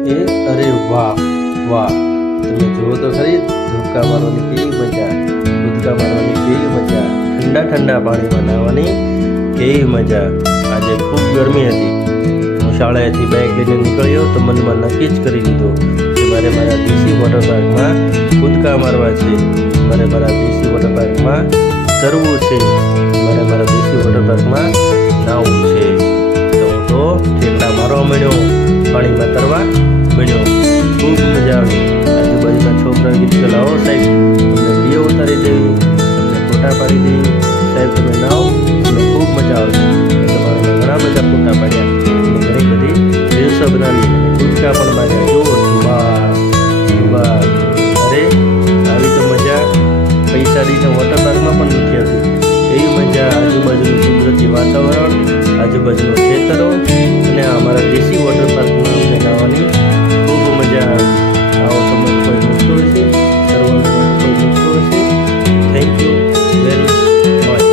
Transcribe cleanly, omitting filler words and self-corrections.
અરે વાહ વાહ, તમે જુઓ તો ખરી, ધૂપકા મારવાની કેવી મજા, કૂદકા મારવાની કેવી મજા, ઠંડા ઠંડા પાણીમાં નાહવાની કેવી મજા. આજે ખૂબ ગરમી હતી. હું શાળાએથી બાઇક લઈને નીકળ્યો તો મનમાં નક્કી જ કરી લીધું કે મારે મારા દેશી વોટર પાર્કમાં કૂદકા મારવા છે, મારે મારા દેશી વોટર પાર્કમાં તરવું છે, મારે મારા દેશી વોટર પાર્કમાં નાહવું છે. તો હું તો ઠેકડા મારવા માંડ્યો, પાણીમાં તરવા માંડ્યો. ખૂબ મજા આવી. આજુબાજુના છોકરા કીધું કે લાવો સાહેબ, તમને વિડીયો ઉતારી દેવી, તમને ફોટા પાડી દેવી, સાહેબ તમે નાહો, તમને ખૂબ મજા આવશે. તમારે ઘણા બધા ફોટા પાડ્યા અને ઘણી બધી રીલ્સો બનાવી અને કૂદકા પણ માર્યા. જુઓ ધુબા. અરે આવી તો મજા પૈસા દઈને વોટર પાર્કમાં પણ નથી આવતી. એવી મજા, આજુબાજુનું કુદરતી વાતાવરણ, આજુબાજુનું ખેતરો અને અમારા દેશી વોટર પાર્કનું